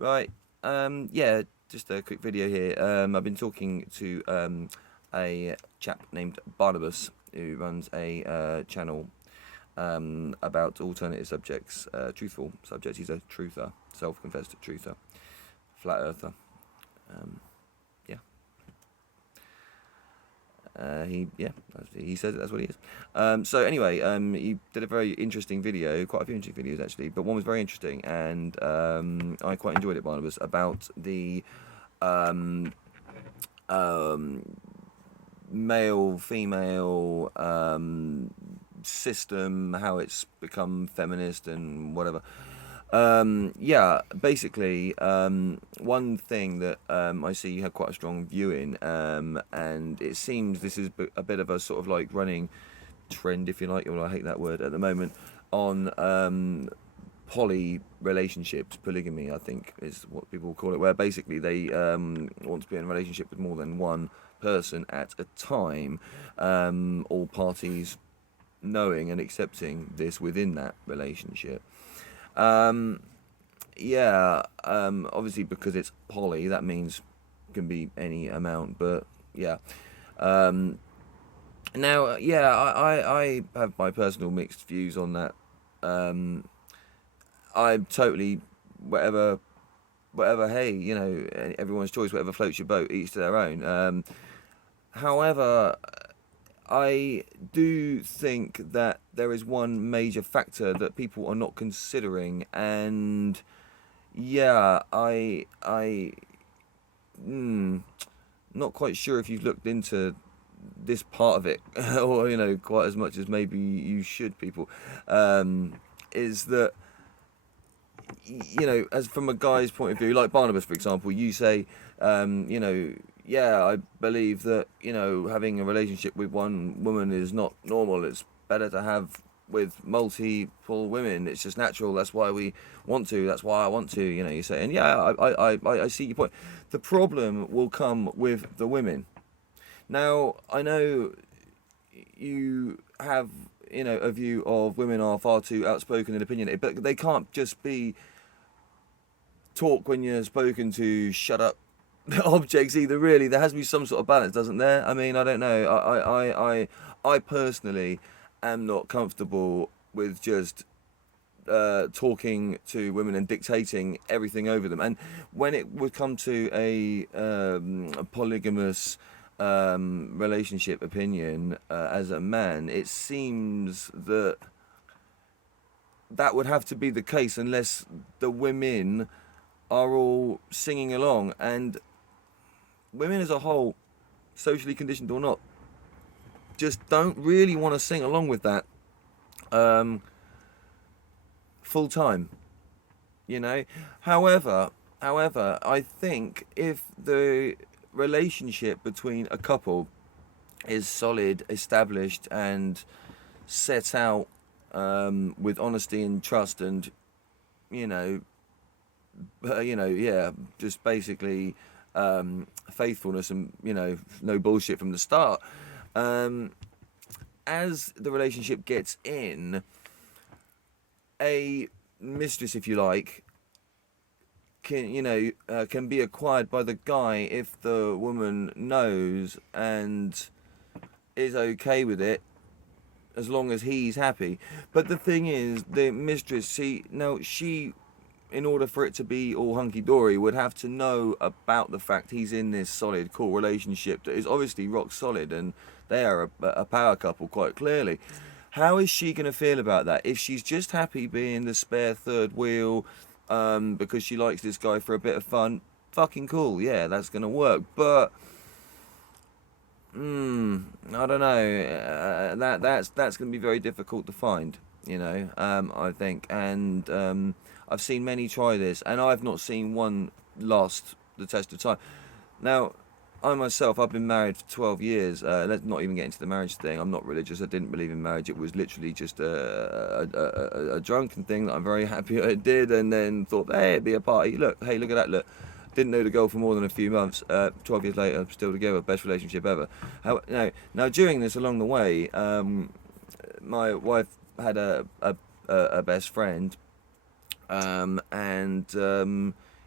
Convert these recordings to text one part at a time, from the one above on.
Right. Yeah, just a quick video here. I've been talking to a chap named Barnabas who runs a channel about alternative subjects, truthful subjects. He's a truther, self-confessed truther, flat earther. Yeah. He says that's what he is. So anyway, he did a very interesting video, quite a few interesting videos actually, but one was very interesting, and I quite enjoyed it, Barnabas, about the um, um, male-female system, how it's become feminist and whatever. Yeah, basically, one thing that I see you have quite a strong view in, and it seems this is a bit of a sort of like running trend, if you like, well, I hate that word at the moment, on poly relationships, polygamy, I think is what people call it, where basically they want to be in a relationship with more than one person at a time, all parties knowing and accepting this within that relationship. Um, yeah, obviously because it's poly, that means can be any amount, but yeah. Um, Now, yeah, I have my personal mixed views on that. Um, I'm totally whatever. Hey, everyone's choice, whatever floats your boat, each to their own. However, I do think that there is one major factor that people are not considering, and yeah, not quite sure if you've looked into this part of it, or quite as much as maybe you should, people, is that as from a guy's point of view, like Barnabas, for example, you say, yeah, I believe that having a relationship with one woman is not normal. It's better to have with multiple women. It's just natural. That's why we want to. That's why I want to. You say, and yeah, I see your point. The problem will come with the women. Now, I know you have, a view of women are far too outspoken and opinionated, but they can't just be talk when you're spoken to, shut up objects either, really. There has to be some sort of balance, doesn't there? I mean, I don't know. I personally am not comfortable with just talking to women and dictating everything over them. And when it would come to a polygamous relationship opinion, as a man, it seems that that would have to be the case unless the women are all singing along, and women as a whole, socially conditioned or not, just don't really want to sing along with that full time. However, I think if the relationship between a couple is solid, established, and set out with honesty and trust, and yeah, just basically faithfulness, and no bullshit from the start. As the relationship gets in, a mistress, if you like, can be acquired by the guy if the woman knows and is okay with it, as long as he's happy. But the thing is, the mistress, she, in order for it to be all hunky-dory, would have to know about the fact he's in this solid, cool relationship that is obviously rock solid, and they are a power couple, quite clearly. How is she going to feel about that if she's just happy being the spare third wheel, because she likes this guy for a bit of fun? Fucking cool, yeah, that's going to work. But I don't know. That's going to be very difficult to find. I think, and I've seen many try this, and I've not seen one last the test of time. Now, I myself, I've been married for 12 years. Let's not even get into the marriage thing. I'm not religious. I didn't believe in marriage. It was literally just a drunken thing that I'm very happy I did, and then thought, hey, it'd be a party. Look at that. Look. Didn't know the girl for more than a few months. 12 years later, still together. Best relationship ever. Now during this, along the way, my wife had a best friend, and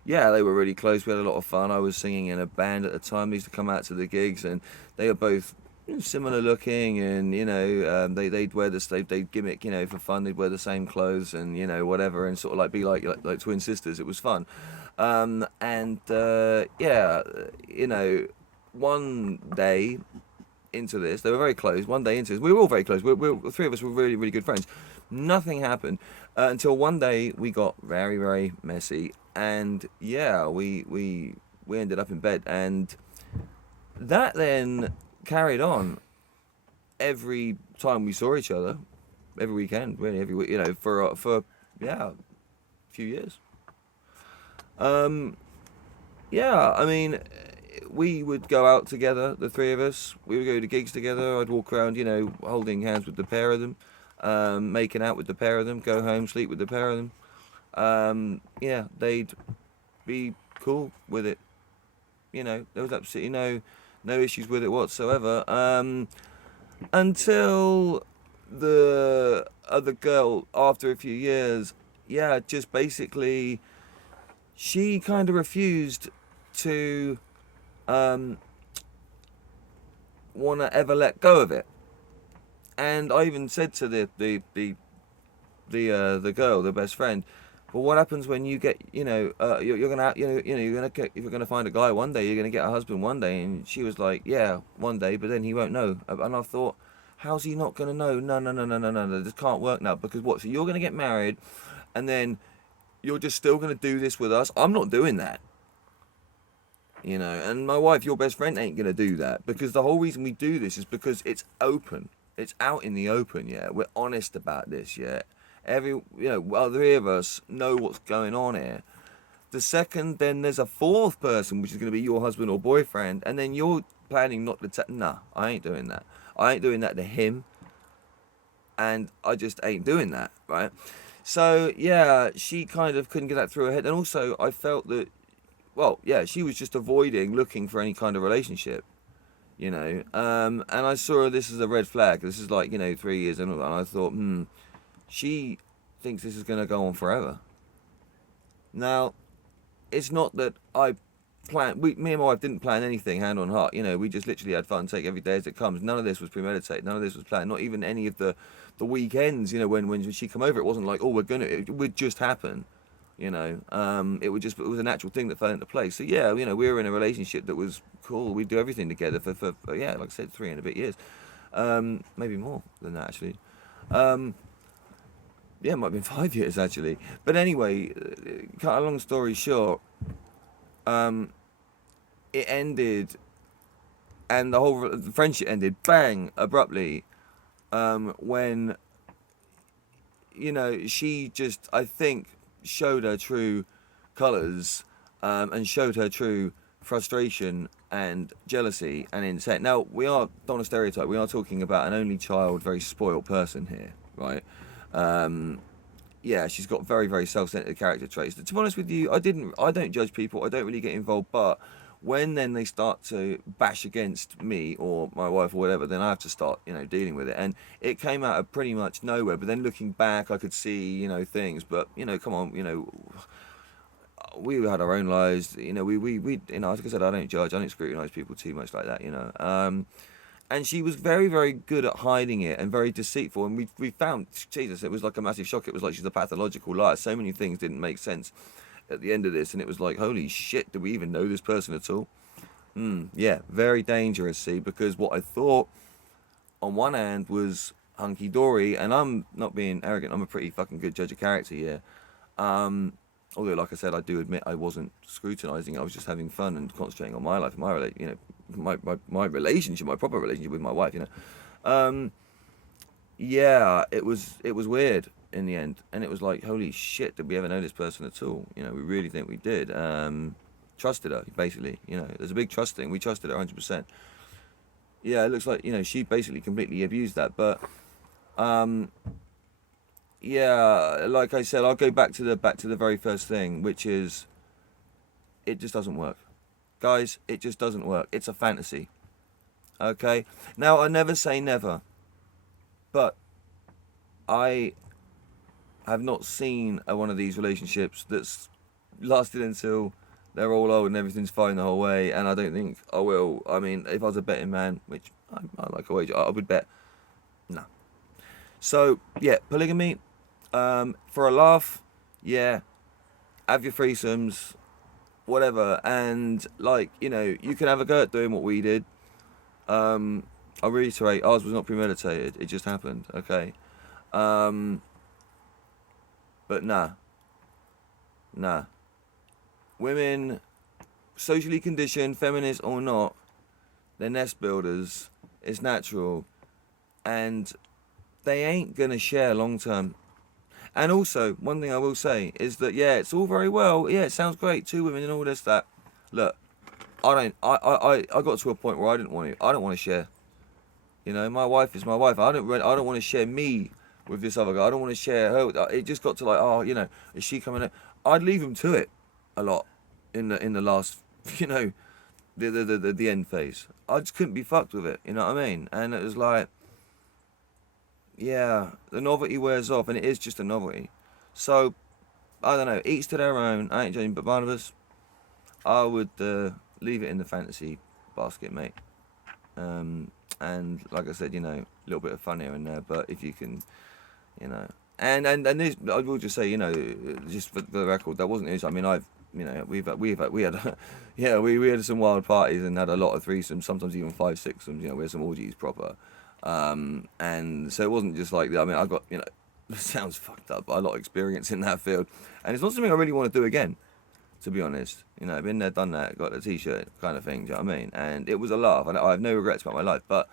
yeah, they were really close. We had a lot of fun. I was singing in a band at the time. They used to come out to the gigs, and they were both similar looking, and they'd wear this, they'd gimmick, for fun. They'd wear the same clothes, and whatever, and sort of like be like twin sisters. It was fun, and yeah, one day into this, they were very close. One day into this, we were all very close. The three of us were really, really good friends. Nothing happened until one day we got very, very messy, and yeah, we ended up in bed, and that then carried on every time we saw each other, every weekend, really, every week, for yeah, a few years. Yeah, I mean, we would go out together, the three of us. We would go to gigs together. I'd walk around, holding hands with the pair of them, making out with the pair of them, go home, sleep with the pair of them. Yeah, they'd be cool with it. There was absolutely no issues with it whatsoever. Until the other girl, after a few years, yeah, just basically, she kind of refused to want to ever let go of it. And I even said to the girl, the best friend, well, what happens when you get, you're gonna, you're gonna get, if you're gonna find a guy one day, you're gonna get a husband one day. And she was like, yeah, one day, but then he won't know. And I thought, how's he not gonna know? No, this can't work now, because what? So you're gonna get married, and then you're just still gonna do this with us? I'm not doing that. And my wife, your best friend, ain't gonna do that, because the whole reason we do this is because it's open. It's out in the open, yeah. We're honest about this, yeah. Well, the three of us know what's going on here. The second, then there's a fourth person, which is going to be your husband or boyfriend, and then you're planning not to nah, I ain't doing that. I ain't doing that to him, and I just ain't doing that, right? So, yeah, she kind of couldn't get that through her head, and also I felt that, well, yeah, she was just looking for any kind of relationship, and I saw this as a red flag. This is like, 3 years in, and I thought, she thinks this is going to go on forever. Now, it's not that me and my wife didn't plan anything hand on heart. We just literally had fun, take every day as it comes. None of this was premeditated. None of this was planned. Not even any of the weekends, when she come over, it wasn't like, oh, it would just happen. It was a natural thing that fell into place. So yeah, we were in a relationship that was cool. We'd do everything together for yeah, like I said, 3 and a bit years. Maybe more than that, actually. Yeah, it might have been 5 years, actually. But anyway, cut a long story short, it ended, and the friendship ended, bang, abruptly, when, she just, I think, showed her true colours, and showed her true frustration and jealousy and intent. Now, don't want to stereotype, we are talking about an only child, very spoiled person here, right? Yeah, she's got very, very self-centered character traits. To be honest with you, I don't judge people. I don't really get involved. But when then they start to bash against me or my wife or whatever, then I have to start, dealing with it. And it came out of pretty much nowhere. But then looking back, I could see, things. But come on, we had our own lives. We like I said, I don't judge. I don't scrutinise people too much like that. And she was very, very good at hiding it and very deceitful. And we found, Jesus, it was like a massive shock. It was like she's a pathological liar. So many things didn't make sense at the end of this. And it was like, holy shit, do we even know this person at all? Yeah, very dangerous, see, because what I thought on one hand was hunky-dory, and I'm not being arrogant, I'm a pretty fucking good judge of character, yeah. Although, like I said, I do admit I wasn't scrutinising. I was just having fun and concentrating on my life and my relationship, my proper relationship with my wife. Yeah, it was weird in the end, and it was like, holy shit, did we ever know this person at all? We really think we did. Trusted her, basically. There's a big trust thing. We trusted her 100%. Yeah, it looks like she basically completely abused that, but. Yeah, like I said, I'll go back to the very first thing, which is, it just doesn't work. Guys, it just doesn't work. It's a fantasy. Okay? Now, I never say never, but I have not seen one of these relationships that's, lasted until they're all old and everything's fine the whole way, and I don't think I will. I mean, if I was a betting man, which I like a wager, I would bet. No. So, yeah, polygamy, for a laugh, yeah, have your threesomes, whatever, and, like, you know, you can have a go at doing what we did. I reiterate, ours was not premeditated, it just happened, okay? But nah. Women, socially conditioned, feminist or not, they're nest builders, it's natural, and they ain't gonna share long term. And also, one thing I will say is that, yeah, it's all very well, yeah, it sounds great, 2 women and all this, that. Look, I got to a point where I don't want to share. You know, my wife is my wife. I don't want to share me with this other guy. I don't want to share her. It just got to like, oh, you know, is she coming out? I'd leave him to it a lot in the last, you know, the end phase. I just couldn't be fucked with it. You know what I mean? And it was like, yeah, the novelty wears off, and it is just a novelty. So I don't know. Each to their own. I ain't judging, but Barnabas, I would leave it in the fantasy basket, mate. And like I said, you know, a little bit of fun here and there, but if you can, you know, and this, I will just say, you know, just for the record, that wasn't his. I mean, you know, we had, yeah, we had some wild parties and had a lot of threesomes, sometimes even 5, 6 you know, we had some orgies proper, and so it wasn't just like that. I mean, I got, you know, it sounds fucked up, but a lot of experience in that field, and it's not something I really want to do again, to be honest. You know, I've been there, done that, got a t-shirt kind of thing, do you know what I mean? And it was a laugh, and I have no regrets about my life, but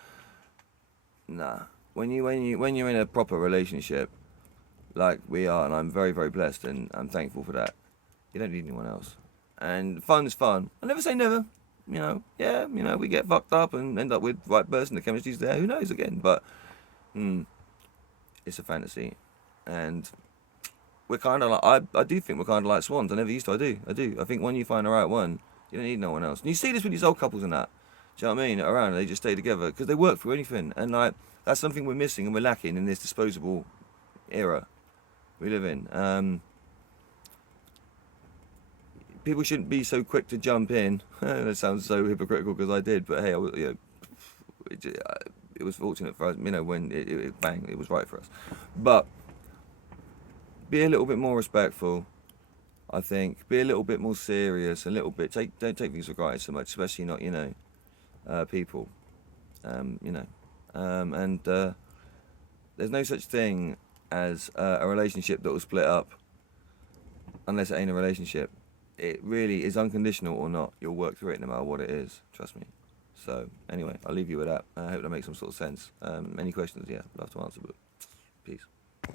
nah, when you're in a proper relationship like we are, and I'm very, very blessed and I'm thankful for that, you don't need anyone else. And fun's fun. I never say never, you know. Yeah, you know, we get fucked up and end up with the right person, the chemistry's there, who knows again, but it's a fantasy. And we're kind of like, I do think we're kind of like swans. I never used to. I do. I think when you find the right one, you don't need no one else. And you see this with these old couples and that. Do you know what I mean? Around, they just stay together because they work through anything. And like, that's something we're missing and we're lacking in this disposable era we live in. People shouldn't be so quick to jump in. That sounds so hypocritical because I did, but hey, you know, it was fortunate for us. You know, when bang, it was right for us. But be a little bit more respectful, I think. Be a little bit more serious, a little bit. Don't take things for granted so much, especially not, you know, people. You know, and there's no such thing as a relationship that will split up unless it ain't a relationship. It really is unconditional or not. You'll work through it no matter what it is. Trust me. So anyway, I'll leave you with that. I hope that makes some sort of sense. Any questions? Yeah, I'd love to answer, but peace.